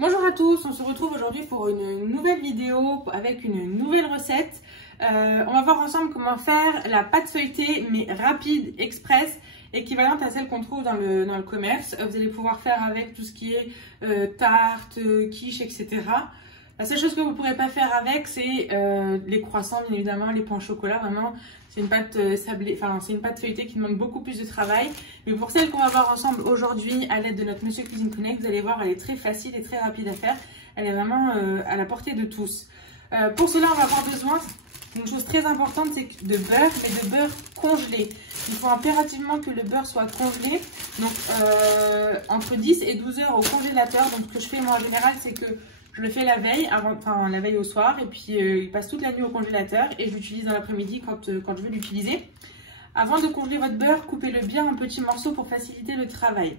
Bonjour à tous, on se retrouve aujourd'hui pour une nouvelle vidéo avec une nouvelle recette. On va voir ensemble comment faire la pâte feuilletée mais rapide, express, équivalente à celle qu'on trouve dans le commerce. Vous allez pouvoir faire avec tout ce qui est tarte, quiche, etc. La seule chose que vous ne pourrez pas faire avec, c'est les croissants, bien évidemment, les pains au chocolat. Vraiment, c'est une pâte sablée, enfin, c'est une pâte feuilletée qui demande beaucoup plus de travail. Mais pour celle qu'on va voir ensemble aujourd'hui, à l'aide de notre Monsieur Cuisine Connect, vous allez voir, elle est très facile et très rapide à faire. Elle est vraiment à la portée de tous. Pour cela, on va avoir besoin d'une chose très importante, c'est de beurre, mais de beurre congelé. Il faut impérativement que le beurre soit congelé, donc entre 10 et 12 heures au congélateur. Donc, ce que je fais moi en général, c'est que je le fais la veille, la veille au soir, et puis il passe toute la nuit au congélateur et je l'utilise dans l'après-midi quand je veux l'utiliser. Avant de congeler votre beurre, coupez-le bien en petits morceaux pour faciliter le travail.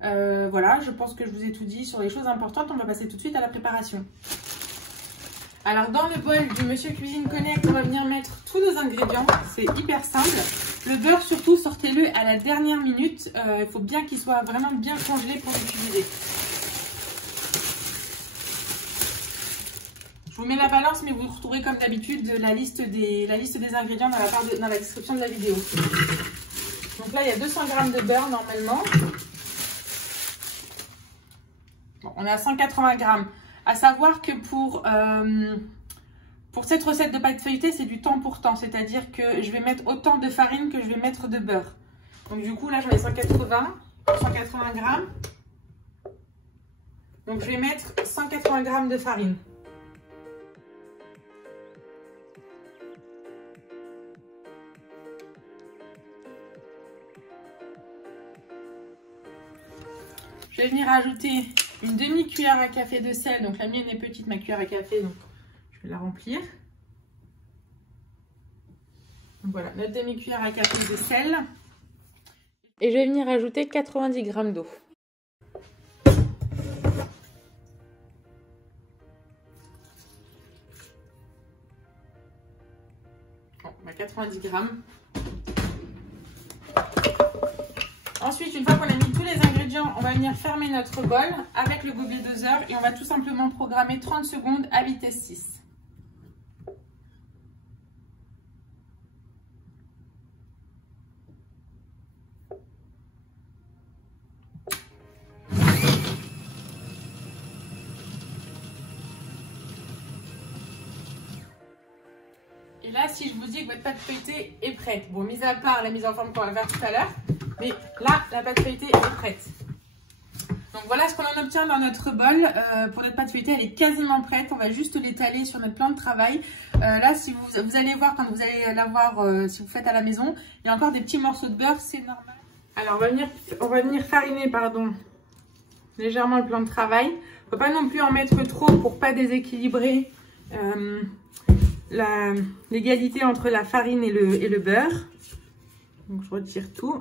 Voilà, je pense que je vous ai tout dit sur les choses importantes. On va passer tout de suite à la préparation. Alors dans le bol du Monsieur Cuisine Connect, on va venir mettre tous nos ingrédients. C'est hyper simple. Le beurre surtout, sortez-le à la dernière minute. Il faut bien qu'il soit vraiment bien congelé pour l'utiliser. Je vous mets la balance, mais vous retrouverez comme d'habitude la liste des ingrédients dans la description de la vidéo. Donc là, il y a 200 g de beurre normalement. Bon, on est à 180 g. À savoir que pour cette recette de pâte feuilletée, c'est du temps pour temps. C'est-à-dire que je vais mettre autant de farine que je vais mettre de beurre. Donc du coup, là, je mets 180 g. Donc je vais mettre 180 g de farine. Je vais venir ajouter une demi-cuillère à café de sel. Donc la mienne est petite, ma cuillère à café, donc je vais la remplir. Donc voilà, notre demi-cuillère à café de sel. Et je vais venir ajouter 90 g d'eau. Bon, 90 g. Ensuite, une fois qu'on a mis tous les ingrédients, on va venir fermer notre bol avec le gobelet doseur et on va tout simplement programmer 30 secondes à vitesse 6. Et là, si je vous dis que votre pâte feuilletée est prête, bon, mis à part la mise en forme qu'on va faire tout à l'heure, mais là, la pâte feuilletée est prête. Donc voilà ce qu'on en obtient dans notre bol. Pour notre pâte feuilletée, elle est quasiment prête. On va juste l'étaler sur notre plan de travail. Là, si vous allez voir quand vous allez l'avoir, si vous faites à la maison, il y a encore des petits morceaux de beurre, c'est normal. Alors on va venir fariner, légèrement le plan de travail. Il ne faut pas non plus en mettre trop pour pas déséquilibrer l'égalité entre la farine et le beurre. Donc je retire tout.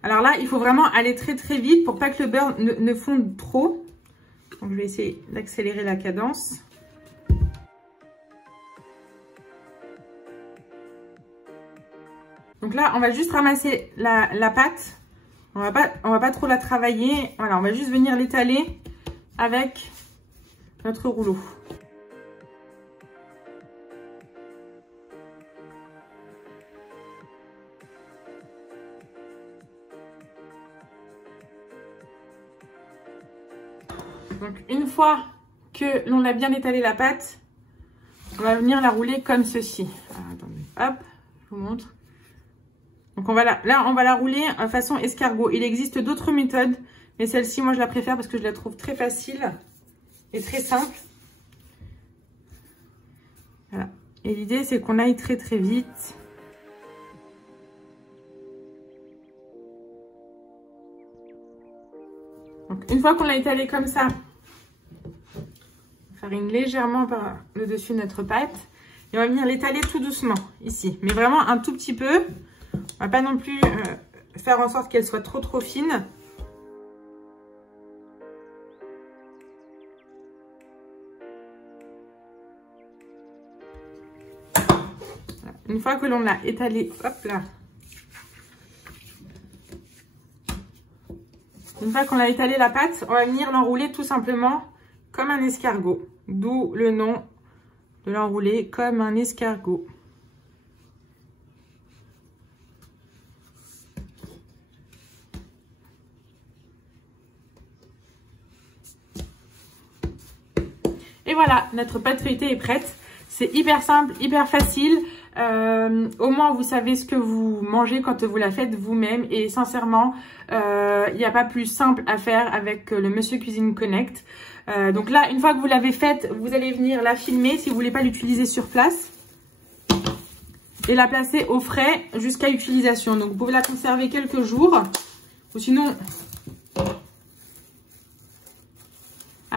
Alors là, il faut vraiment aller très très vite pour pas que le beurre ne fonde trop. Donc je vais essayer d'accélérer la cadence. Donc là, on va juste ramasser la pâte. On va pas trop la travailler. Voilà, on va juste venir l'étaler avec notre rouleau. Donc une fois que l'on a bien étalé la pâte, on va venir la rouler comme ceci. Alors, attendez, hop, je vous montre. Donc on va là on va la rouler en façon escargot. Il existe d'autres méthodes, mais celle-ci moi je la préfère parce que je la trouve très facile et très simple. Voilà. Et l'idée c'est qu'on aille très très vite. Donc une fois qu'on l'a étalé comme ça, farine légèrement par le dessus de notre pâte et on va venir l'étaler tout doucement ici, mais vraiment un tout petit peu. On va pas non plus faire en sorte qu'elle soit trop fine. Voilà. Une fois que l'on l'a étalée, hop là, Une fois qu'on a étalé la pâte, on va venir l'enrouler tout simplement comme un escargot. D'où le nom de l'enrouler comme un escargot. Et voilà, notre pâte feuilletée est prête. C'est hyper simple, hyper facile. Au moins, vous savez ce que vous mangez quand vous la faites vous-même. Et sincèrement, il n'y a pas plus simple à faire avec le Monsieur Cuisine Connect. Donc là, une fois que vous l'avez faite, vous allez venir la filmer si vous ne voulez pas l'utiliser sur place. Et la placer au frais jusqu'à utilisation. Donc vous pouvez la conserver quelques jours. Ou sinon...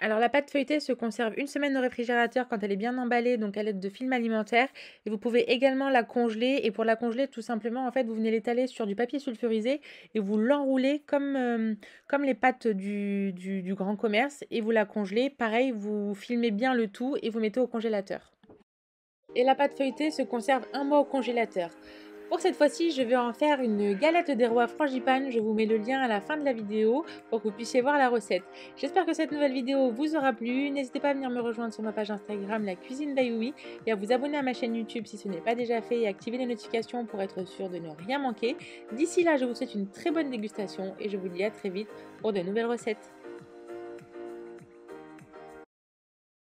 Alors la pâte feuilletée se conserve une semaine au réfrigérateur quand elle est bien emballée, donc à l'aide de film alimentaire. Et vous pouvez également la congeler. Et pour la congeler, tout simplement, en fait, vous venez l'étaler sur du papier sulfurisé et vous l'enroulez comme les pâtes du grand commerce. Et vous la congelez. Pareil, vous filmez bien le tout et vous mettez au congélateur. Et la pâte feuilletée se conserve 1 mois au congélateur. Pour cette fois-ci, je vais en faire une galette des rois frangipane. Je vous mets le lien à la fin de la vidéo pour que vous puissiez voir la recette. J'espère que cette nouvelle vidéo vous aura plu. N'hésitez pas à venir me rejoindre sur ma page Instagram, la cuisine d'Ayoui, et à vous abonner à ma chaîne YouTube si ce n'est pas déjà fait et activer les notifications pour être sûr de ne rien manquer. D'ici là, je vous souhaite une très bonne dégustation et je vous dis à très vite pour de nouvelles recettes.